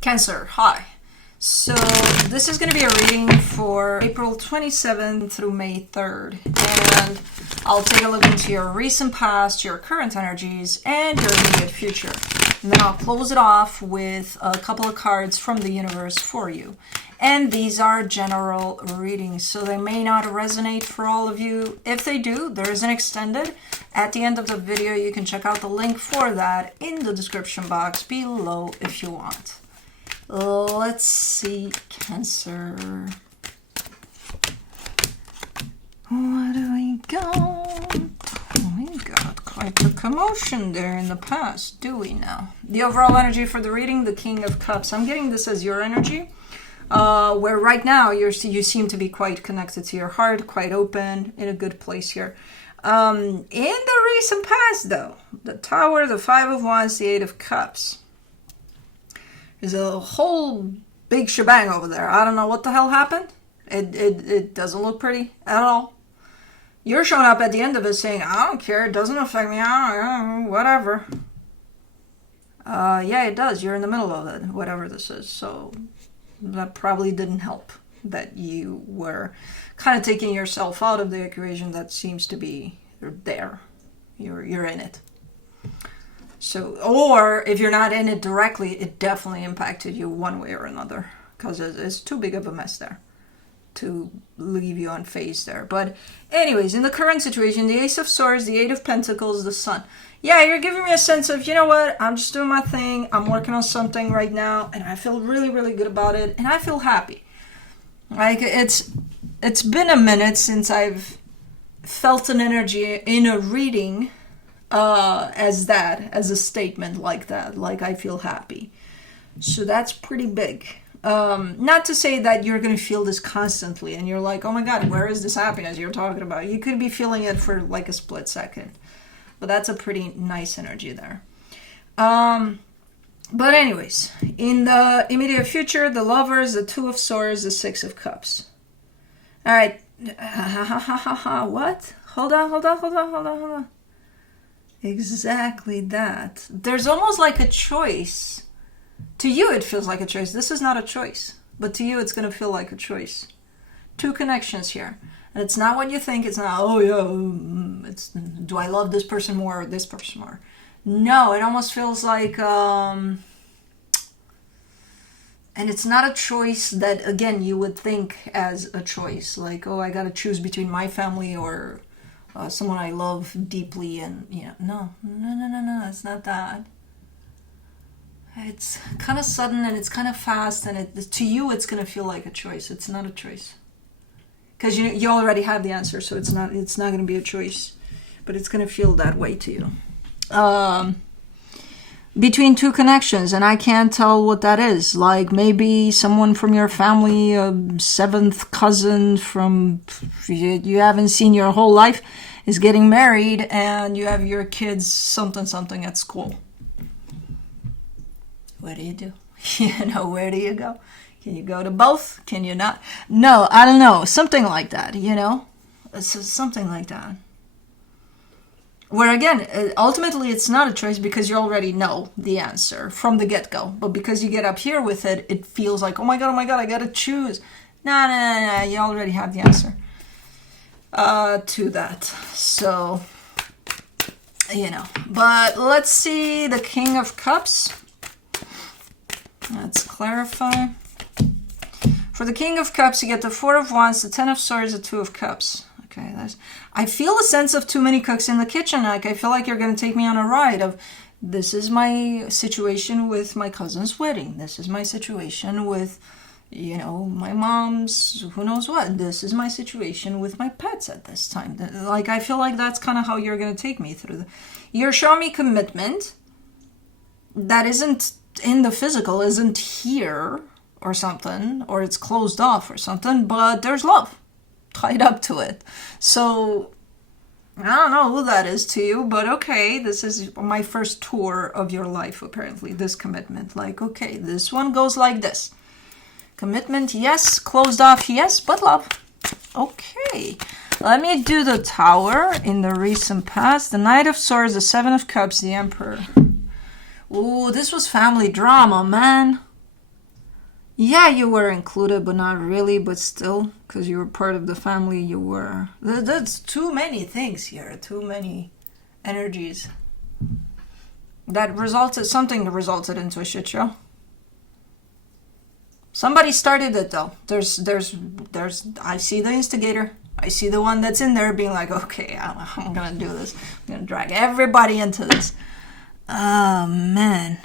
Cancer, hi. So this is going to be a reading for April 27th through May 3rd. And I'll take a look into your recent past, your current energies, and your immediate future. And then I'll close it off with a couple of cards from the universe for you. And these are general readings, so they may not resonate for all of you. If they do, there is an extended. At the end of the video, you can check out the link for that in the description box below if you want. Let's see, Cancer. What do we got? We got quite the commotion there in the past, do we now? The overall energy for the reading, the King of Cups. I'm getting this as your energy. Where right now you seem to be quite connected to your heart, quite open, in a good place here. In the recent past, though, the Tower, the Five of Wands, the Eight of Cups. There's a whole big shebang over there. I don't know what the hell happened. It doesn't look pretty at all. You're showing up at the end of it saying, I don't care, it doesn't affect me, whatever. Yeah, it does. You're in the middle of it, whatever this is. So that probably didn't help that you were kind of taking yourself out of the equation that seems to be there. You're in it. So, or if you're not in it directly, it definitely impacted you one way or another, because it's too big of a mess there to leave you unfazed there. But anyways, in the current situation, the Ace of Swords, the Eight of Pentacles, the Sun. Yeah, you're giving me a sense of, you know what, I'm just doing my thing. I'm working on something right now, and I feel really, really good about it, and I feel happy. Like, it's been a minute since I've felt an energy in a reading as a statement like that, like I feel happy. So that's pretty big. Not to say that you're going to feel this constantly and you're like, oh my God, where is this happiness you're talking about? You could be feeling it for like a split second, but that's a pretty nice energy there. But anyways, in the immediate future, the Lovers, the Two of Swords, the Six of Cups. All right. What? Hold on. Exactly that. There's almost like a choice. To you, it feels like a choice. This is not a choice. But to you, it's going to feel like a choice. Two connections here. And it's not what you think. It's not, oh yeah, it's, do I love this person more or this person more? No, it almost feels like, and it's not a choice that, again, you would think as a choice. Like, oh, I got to choose between my family or someone I love deeply, and no, it's not that. It's kind of sudden and it's kind of fast, and to you it's going to feel like a choice. It's not a choice because you already have the answer, so it's not going to be a choice, but it's going to feel that way to you. Between two connections, and I can't tell what that is. Like maybe someone from your family, a seventh cousin from you haven't seen your whole life, is getting married, and you have your kids something at school. What do you do? Where do you go? Can you go to both? Can you not? No, I don't know. Something like that, It's something like that. Where again, ultimately it's not a choice because you already know the answer from the get-go. But because you get up here with it, it feels like, oh my God, I gotta choose. No, you already have the answer to that. So, But let's see the King of Cups. Let's clarify. For the King of Cups, you get the Four of Wands, the Ten of Swords, the Two of Cups. Okay, I feel a sense of too many cooks in the kitchen. Like I feel like you're going to take me on a ride of, this is my situation with my cousin's wedding. This is my situation with, my mom's, who knows what. This is my situation with my pets at this time. Like I feel like that's kind of how you're going to take me through. You're showing me commitment that isn't in the physical, isn't here or something, or it's closed off or something, but there's love tied up to it. So I don't know who that is to you, but okay, this is my first tour of your life, apparently, this commitment. Like, okay, this one goes like this. Commitment, yes. Closed off, yes, but love. Okay, let me do the Tower in the recent past. The Knight of Swords, the Seven of Cups, the Emperor. Ooh, this was family drama, man. Yeah, you were included, but not really, but still, because you were part of the family, you were. That's too many things here, too many energies. Something that resulted into a shit show. Somebody started it though. I see the instigator. I see the one that's in there being like, okay, I'm gonna do this. I'm gonna drag everybody into this. Oh, man.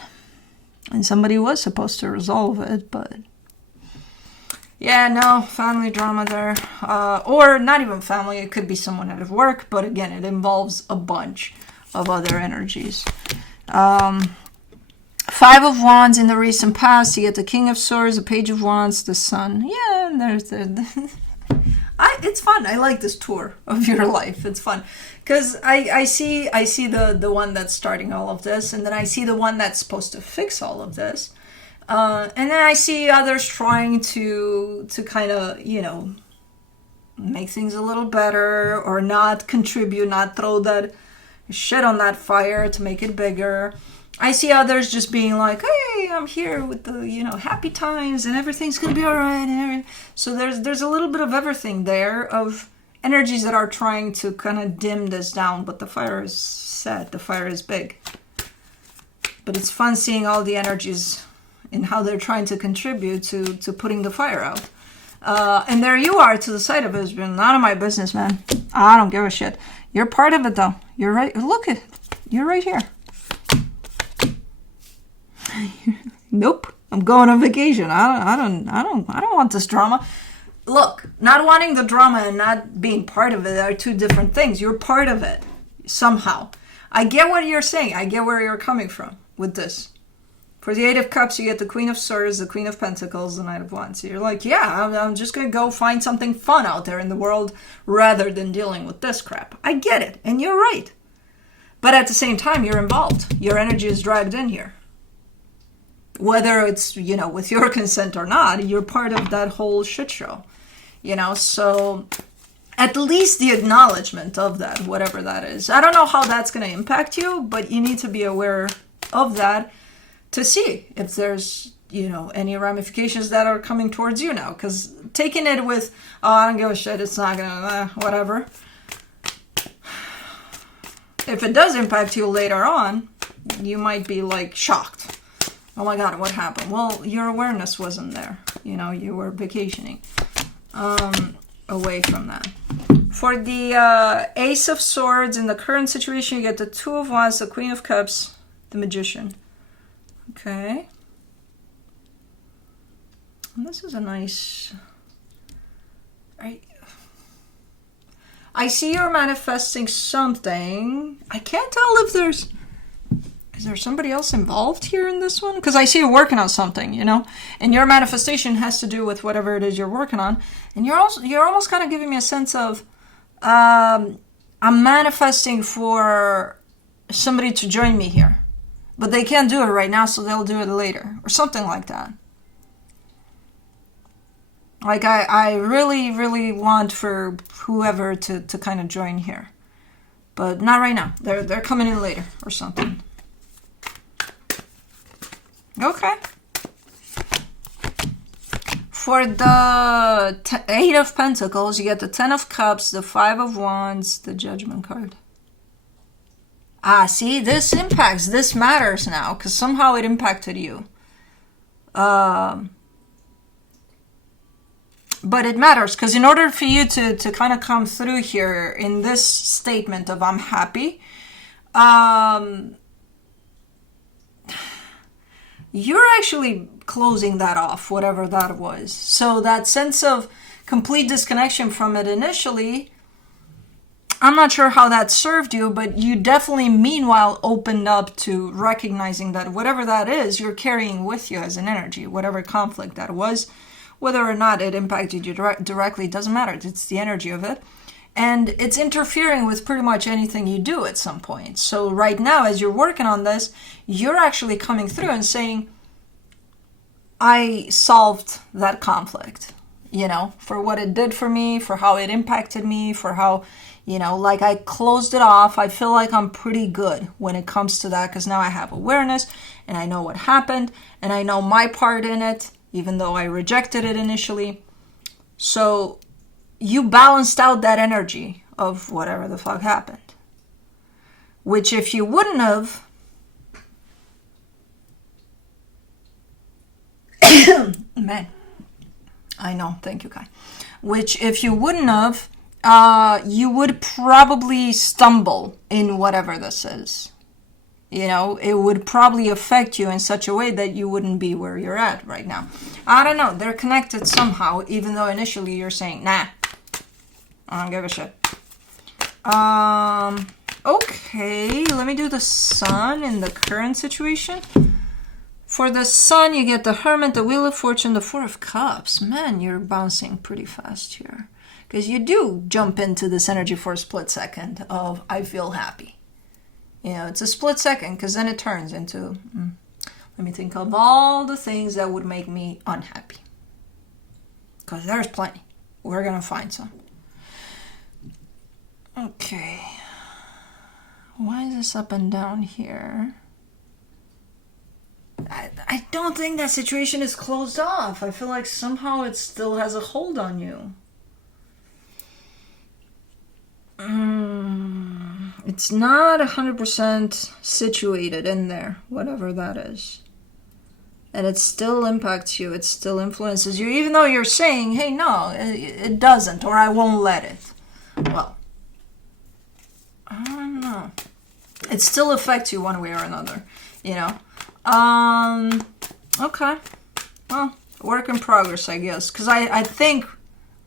And somebody was supposed to resolve it, but... Yeah, no, family drama there. Or not even family, it could be someone out of work, but again, it involves a bunch of other energies. Five of Wands in the recent past, you get the King of Swords, the Page of Wands, the Sun. Yeah, and there's the... it's fun. I like this tour of your life. It's fun. Because I see the one that's starting all of this, and then I see the one that's supposed to fix all of this. And then I see others trying to kind of, make things a little better, or not contribute, not throw that shit on that fire to make it bigger. I see others just being like, hey, I'm here with the, happy times and everything's going to be all right. And everything. So there's a little bit of everything there of energies that are trying to kind of dim this down. But the fire is set. The fire is big. But it's fun seeing all the energies and how they're trying to contribute to putting the fire out. And there you are to the side of it. It's been none of my business, man. I don't give a shit. You're part of it, though. You're right. Look, you're right here. Nope, I'm going on vacation. I don't want this drama. Look, not wanting the drama and not being part of it are two different things. You're part of it somehow. I get what you're saying. I get where you're coming from with this. For the Eight of Cups, you get the Queen of Swords, the Queen of Pentacles, the Knight of Wands. So you're like, yeah, I'm just going to go find something fun out there in the world rather than dealing with this crap. I get it, and you're right. But at the same time, you're involved. Your energy is dragged in here. Whether it's, with your consent or not, you're part of that whole shit show. So at least the acknowledgement of that, whatever that is. I don't know how that's going to impact you, but you need to be aware of that to see if there's, any ramifications that are coming towards you now. Because taking it with, oh, I don't give a shit, it's not going to, whatever. If it does impact you later on, you might be like shocked. Oh my God, what happened? Well, your awareness wasn't there. You were vacationing away from that. For the Ace of Swords, in the current situation, you get the Two of Wands, the Queen of Cups, the Magician. Okay. And this is a nice... I see you're manifesting something. I can't tell if there's... Is there somebody else involved here in this one? Because I see you working on something, and your manifestation has to do with whatever it is you're working on. And you're almost kind of giving me a sense of, I'm manifesting for somebody to join me here, but they can't do it right now, so they'll do it later, or something like that. Like I really, really want for whoever to kind of join here, but not right now. They're coming in later or something. Okay. For the Eight of Pentacles, you get the Ten of Cups, the Five of Wands, the Judgment card. See, this impacts, this matters now, because somehow it impacted you. But it matters, because in order for you to kind of come through here in this statement of I'm happy, you're actually closing that off, whatever that was. So that sense of complete disconnection from it initially, I'm not sure how that served you, but you definitely meanwhile opened up to recognizing that whatever that is, you're carrying with you as an energy, whatever conflict that was, whether or not it impacted you directly, doesn't matter. It's the energy of it. And it's interfering with pretty much anything you do at some point. So right now, as you're working on this, you're actually coming through and saying, I solved that conflict, for what it did for me, for how it impacted me, for how, like I closed it off. I feel like I'm pretty good when it comes to that, because now I have awareness and I know what happened and I know my part in it, even though I rejected it initially. So you balanced out that energy of whatever the fuck happened. Which if you wouldn't have, man, I know, thank you, Kai. Which if you wouldn't have, you would probably stumble in whatever this is. You know, it would probably affect you in such a way that you wouldn't be where you're at right now. I don't know, they're connected somehow, even though initially you're saying, nah, I don't give a shit. Okay, let me do the Sun in the current situation. For the Sun, you get the Hermit, the Wheel of Fortune, the Four of Cups. Man, you're bouncing pretty fast here. Because you do jump into this energy for a split second of, I feel happy. You know, it's a split second, because then it turns into, let me think of all the things that would make me unhappy. Because there's plenty. We're going to find some. Okay. Why is this up and down here? I don't think that situation is closed off. I feel like somehow it still has a hold on you. It's not 100% situated in there, whatever that is. And it still impacts you. It still influences you, even though you're saying, hey, no, it doesn't, or I won't let it. Well, I don't know. It still affects you one way or another, you know. Okay. Well, work in progress, I guess. Because I think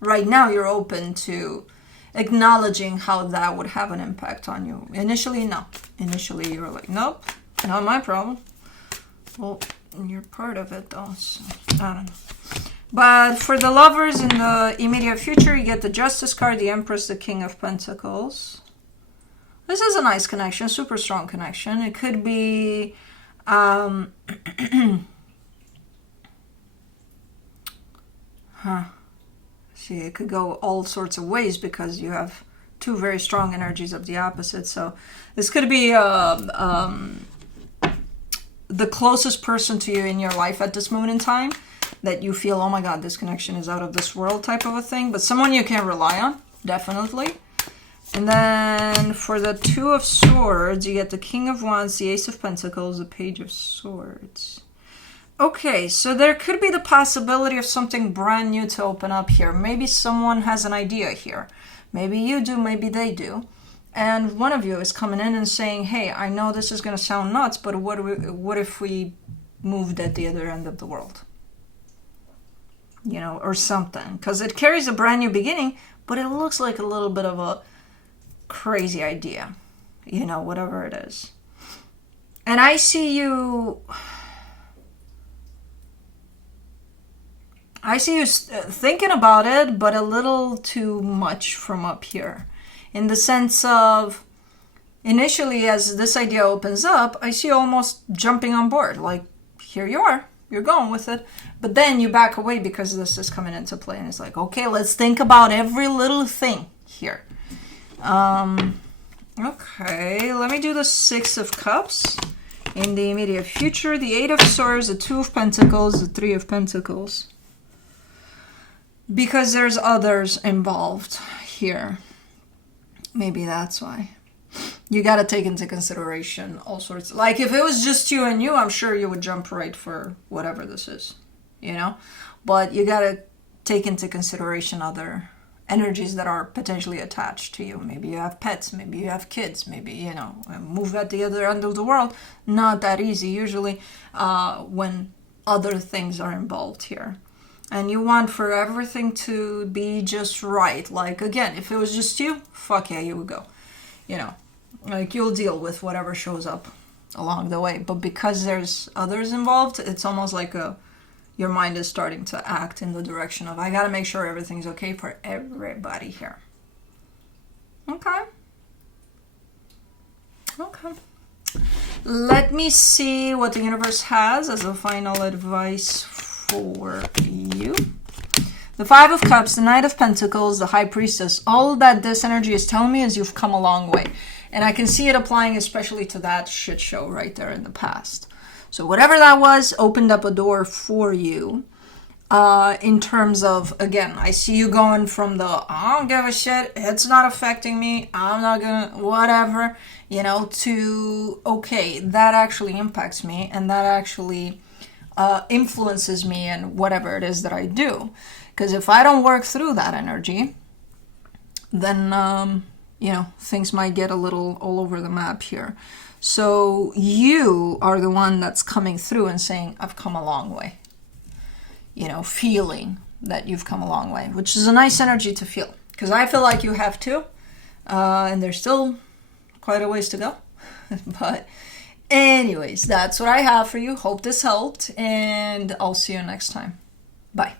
right now you're open to acknowledging how that would have an impact on you. Initially, no. Initially, you were like, nope, not my problem. Well, you're part of it, though, so I don't know. But for the lovers in the immediate future, you get the Justice card, the Empress, the King of Pentacles. This is a nice connection, super strong connection. It could be... See, it could go all sorts of ways because you have two very strong energies of the opposite. So this could be the closest person to you in your life at this moment in time that you feel, oh my God, this connection is out of this world type of a thing. But someone you can rely on, definitely. And then for the Two of Swords, you get the King of Wands, the Ace of Pentacles, the Page of Swords. Okay, so there could be the possibility of something brand new to open up here. Maybe someone has an idea here. Maybe you do, maybe they do. And one of you is coming in and saying, hey, I know this is going to sound nuts, but what if we moved at the other end of the world? You know, or something. Because it carries a brand new beginning, but it looks like a little bit of a crazy idea. You know, whatever it is. And I see you thinking about it, but a little too much from up here. In the sense of, initially as this idea opens up, I see you almost jumping on board. Like, here you are, you're going with it. But then you back away because this is coming into play. And it's like, okay, let's think about every little thing here. Okay, let me do the Six of Cups. In the immediate future, the Eight of Swords, the Two of Pentacles, the Three of Pentacles. Because there's others involved here. Maybe that's why. You got to take into consideration all sorts. Like if it was just you and you, I'm sure you would jump right for whatever this is. You know? But you got to take into consideration other energies that are potentially attached to you. Maybe you have pets. Maybe you have kids. Maybe, you know, move at the other end of the world. Not that easy usually when other things are involved here. And you want for everything to be just right. Like, again, if it was just you, fuck yeah, you would go. You know, like you'll deal with whatever shows up along the way. But because there's others involved, it's almost like your mind is starting to act in the direction of, I gotta make sure everything's okay for everybody here. Okay. Okay. Let me see what the universe has as a final advice for you. The Five of Cups, the Knight of Pentacles, the High Priestess. All that this energy is telling me is you've come a long way. And I can see it applying especially to that shit show right there in the past. So whatever that was opened up a door for you. in terms of, again, I see you going from the I don't give a shit, it's not affecting me, I'm not gonna whatever, to okay, that actually impacts me, and that actually influences me and whatever it is that I do. Because if I don't work through that energy, then things might get a little all over the map here. So you are the one that's coming through and saying, I've come a long way. Feeling that you've come a long way, which is a nice energy to feel. Because I feel like you have too. And there's still quite a ways to go. But anyways, that's what I have for you. Hope this helped. And I'll see you next time. Bye.